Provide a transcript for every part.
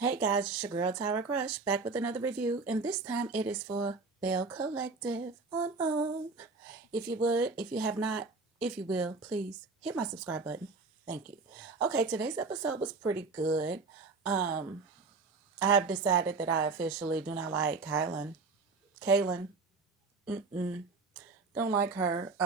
Hey guys, it's your girl Tyra Crush back with another review, and this time it is for Belle Collective on. If you would, if you have not, if you will, please hit my subscribe button. Thank you. Okay, today's episode was pretty good. Um, I have decided that I officially do not like Kaylon. Mm-mm. Don't like her.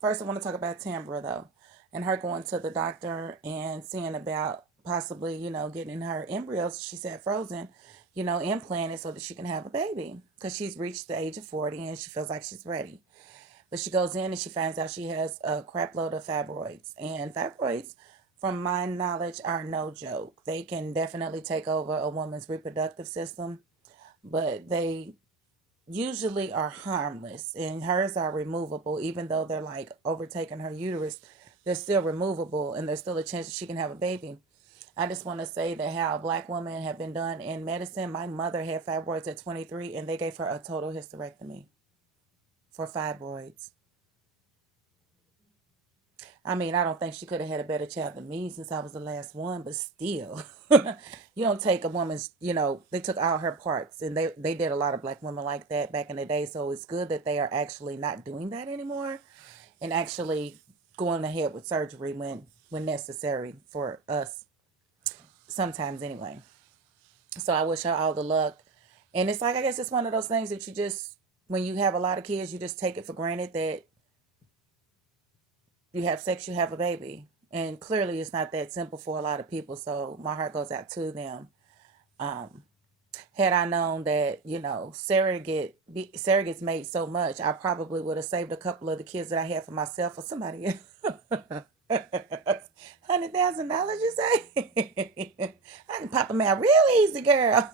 First I want to talk about Tambra though, and her going to the doctor and seeing about possibly, getting her embryos. She said frozen, implanted so that she can have a baby because she's reached the age of 40 and she feels like she's ready. But she goes in and she finds out she has a crap load of fibroids, and fibroids, from my knowledge, are no joke. They can definitely take over a woman's reproductive system, but they usually are harmless, and hers are removable. Even though they're like overtaking her uterus, they're still removable and there's still a chance that she can have a baby. I just want to say that how black women have been done in medicine. My mother had fibroids at 23 and they gave her a total hysterectomy for fibroids. I mean, I don't think she could have had a better child than me since I was the last one, but still, you don't take a woman's, they took all her parts, and they did a lot of black women like that back in the day. So it's good that they are actually not doing that anymore and actually going ahead with surgery when necessary for us, sometimes anyway. So I wish her all the luck. And it's like, I guess it's one of those things that you just, when you have a lot of kids, you just take it for granted that you have sex, you have a baby. And clearly it's not that simple for a lot of people. So my heart goes out to them. Um, had I known that, surrogates made so much, I probably would have saved a couple of the kids that I had for myself or somebody else. $100,000, you say? I can pop them out real easy, girl.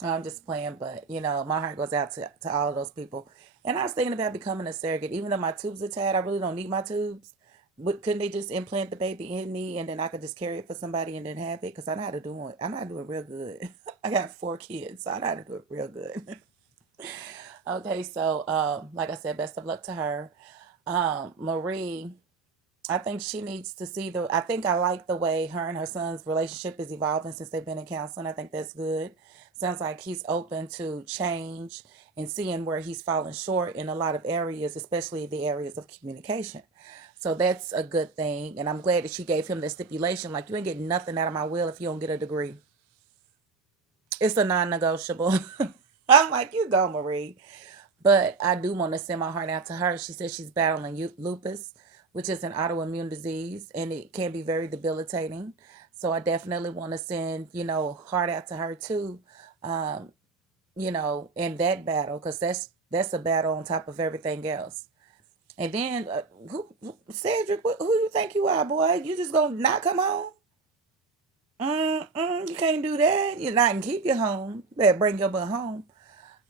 I'm just playing, but my heart goes out to all of those people. And I was thinking about becoming a surrogate, even though my tubes are tied. I really don't need my tubes. But couldn't they just implant the baby in me, and then I could just carry it for somebody and then have it? Because I know how to do it. I know how to do it real good. I got 4 kids, so I know how to do it real good. Okay, so like I said, best of luck to her. Marie, I think she needs to see the. I think I like the way her and her son's relationship is evolving since they've been in counseling. I think that's good. Sounds like he's open to change and seeing where he's fallen short in a lot of areas, especially the areas of communication. So that's a good thing. And I'm glad that she gave him the stipulation like, you ain't getting nothing out of my will if you don't get a degree. It's a non negotiable. I'm like, you go, Marie. But I do want to send my heart out to her. She says she's battling lupus, which is an autoimmune disease, and it can be very debilitating. So I definitely want to send, heart out to her too, um, in that battle, because that's a battle on top of everything else. And then, Cedric, who you think you are, boy? You just gonna not come home? You can't do that. You're not and keep you home. Better bring your butt home.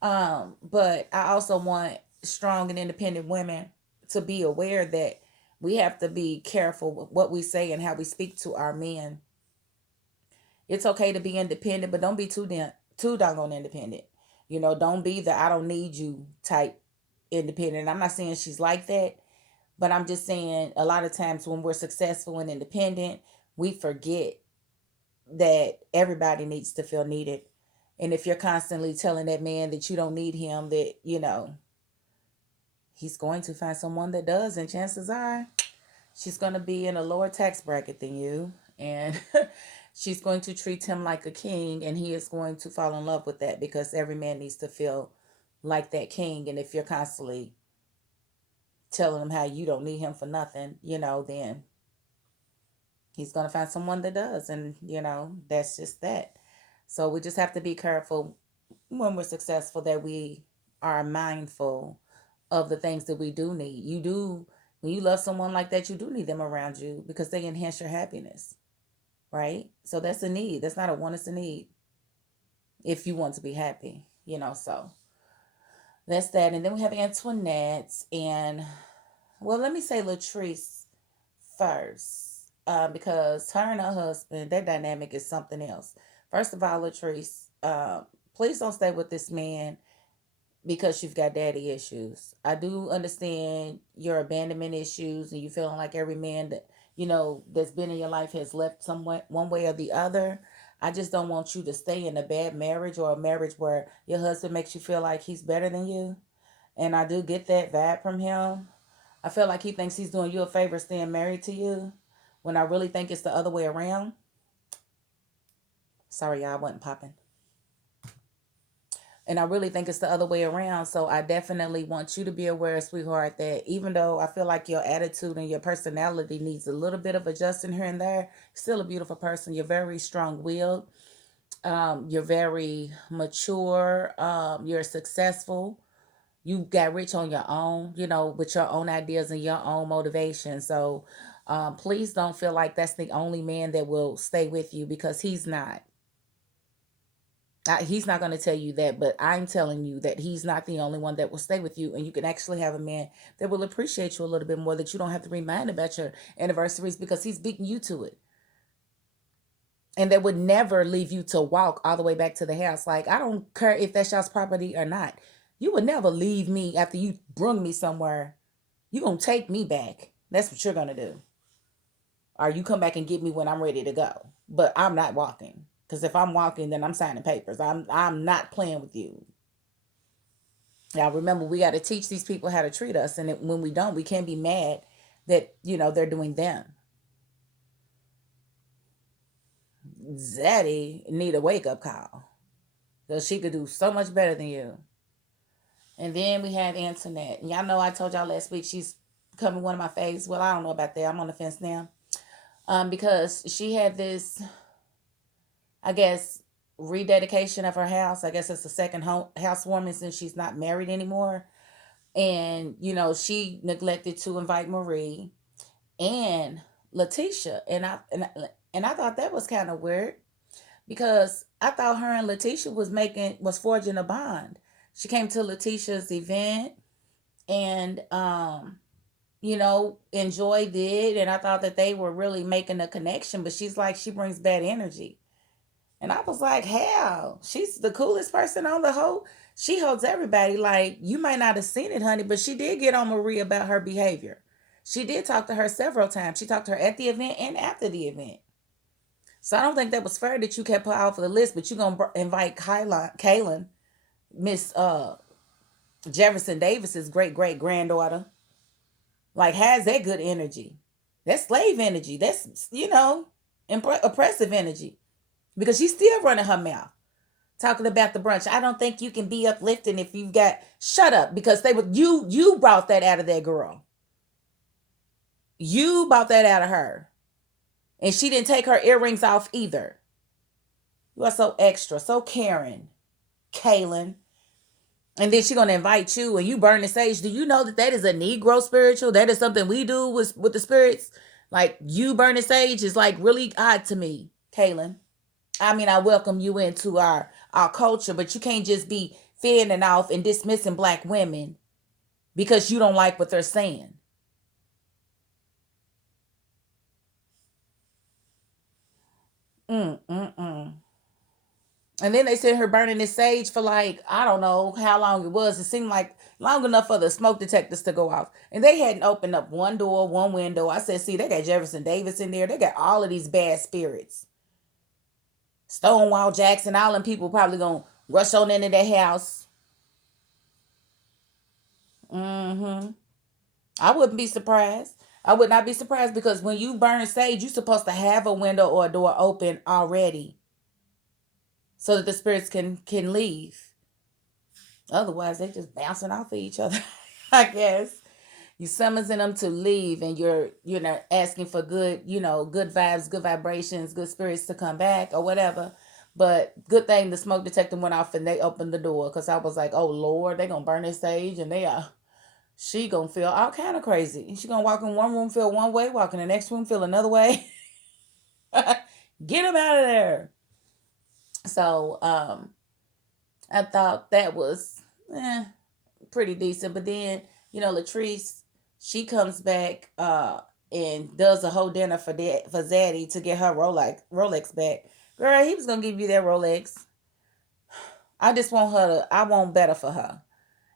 But I also want strong and independent women to be aware that we have to be careful with what we say and how we speak to our men. It's okay to be independent, but don't be too doggone independent. Don't be the I don't need you type independent. I'm not saying she's like that, but I'm just saying a lot of times when we're successful and independent, we forget that everybody needs to feel needed. And if you're constantly telling that man that you don't need him, that, he's going to find someone that does. And chances are she's going to be in a lower tax bracket than you. And she's going to treat him like a king. And he is going to fall in love with that because every man needs to feel like that king. And if you're constantly telling him how you don't need him for nothing, then he's going to find someone that does. And, that's just that. So we just have to be careful when we're successful that we are mindful of the things that we do need. When you love someone like that, you do need them around you because they enhance your happiness, right? So that's a need. That's not a want, it's a need if you want to be happy, so that's that. And then we have Antoinette and, well, let me say Latrice first, because her and her husband, their dynamic is something else. First of all, Latrice, please don't stay with this man because you've got daddy issues. I do understand your abandonment issues and you feeling like every man that that's been in your life has left somewhat one way or the other. I just don't want you to stay in a bad marriage or a marriage where your husband makes you feel like he's better than you. And I do get that vibe from him. I feel like he thinks he's doing you a favor staying married to you when I really think it's the other way around. Sorry, y'all, I wasn't popping. And I really think it's the other way around. So I definitely want you to be aware, sweetheart, that even though I feel like your attitude and your personality needs a little bit of adjusting here and there, you're still a beautiful person. You're very strong willed. You're very mature. You're successful. You got rich on your own, with your own ideas and your own motivation. So please don't feel like that's the only man that will stay with you, because he's not. He's not going to tell you that, but I'm telling you that he's not the only one that will stay with you. And you can actually have a man that will appreciate you a little bit more, that you don't have to remind about your anniversaries, because he's beating you to it. And that would never leave you to walk all the way back to the house. Like, I don't care if that's y'all's property or not. You would never leave me after you brung me somewhere. You're going to take me back. That's what you're going to do. Or you come back and get me when I'm ready to go. But I'm not walking. Because if I'm walking, then I'm signing papers. I'm not playing with you. Now, remember, we got to teach these people how to treat us. And when we don't, we can't be mad that, they're doing them. Zaddy need a wake-up call. Because she could do so much better than you. And then we have Antoinette. And y'all know I told y'all last week she's becoming one of my faves. Well, I don't know about that. I'm on the fence now. Because she had this, I guess, rededication of her house. I guess it's the second housewarming since she's not married anymore. And, she neglected to invite Marie and Lateisha. And I thought that was kind of weird, because I thought her and Lateisha was forging a bond. She came to Lateisha's event and enjoyed it, and I thought that they were really making a connection, but she's like, she brings bad energy. And I was like, hell, she's the coolest person on the whole. She holds everybody. Like, you might not have seen it, honey, but she did get on Marie about her behavior. She did talk to her several times. She talked to her at the event and after the event. So I don't think that was fair that you kept her off of the list, but you're going to invite Kaylon, Miss Jefferson Davis's great-great-granddaughter. Like, has that good energy. That's slave energy. That's, oppressive energy. Because she's still running her mouth, talking about the brunch. I don't think you can be uplifting if you've got... Shut up, because you brought that out of that girl. You brought that out of her. And she didn't take her earrings off either. You are so extra, so caring, Kaylon. And then she's going to invite you and you burn the sage. Do you know that is a Negro spiritual? That is something we do with the spirits. Like, you burn the sage is like really odd to me, Kaylon. I mean, I welcome you into our culture, but you can't just be fanning off and dismissing black women because you don't like what they're saying. And then they sent her burning this sage for like, I don't know how long it was. It seemed like long enough for the smoke detectors to go off. And they hadn't opened up one door, one window. I said, see, they got Jefferson Davis in there. They got all of these bad spirits. Stonewall Jackson, all them people probably going to rush on into their house. I wouldn't be surprised. I would not be surprised, because when you burn sage, you're supposed to have a window or a door open already, so that the spirits can leave. Otherwise, they just bouncing off of each other. I guess you summoning them to leave, and you're not asking for good, good vibes, good vibrations, good spirits to come back or whatever. But good thing the smoke detector went off and they opened the door, because I was like, oh Lord, they gonna burn this sage, and she gonna feel all kind of crazy. She gonna walk in one room, feel one way, walk in the next room, feel another way. Get them out of there. So I thought that was pretty decent. But then, Latrice, she comes back and does a whole dinner for Zaddy to get her Rolex back. Girl, he was gonna give you that Rolex. I just want I want better for her.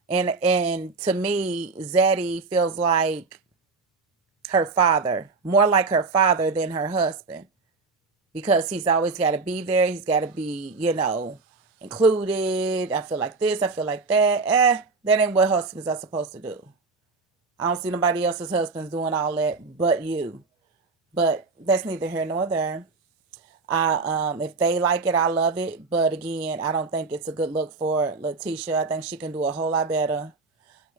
And to me, Zaddy feels like her father, more like her father than her husband. because he's always got to be there. He's got to be, included. I feel like this. I feel like that. That ain't what husbands are supposed to do. I don't see nobody else's husbands doing all that but you. But that's neither here nor there. If they like it, I love it. But again, I don't think it's a good look for Lateisha. I think she can do a whole lot better.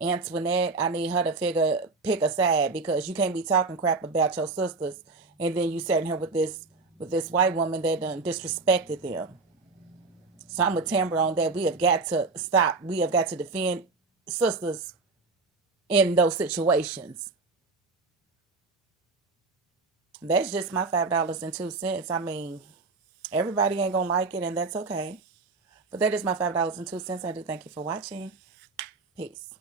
Antoinette, I need her to pick a side, because you can't be talking crap about your sisters and then you sitting here with this white woman that done disrespected them. So I'm with Tambra on that. We have got to stop. We have got to defend sisters in those situations. That's just my $5.02. I mean, everybody ain't gonna like it, and that's okay. But that is my $5.02. I do thank you for watching. Peace.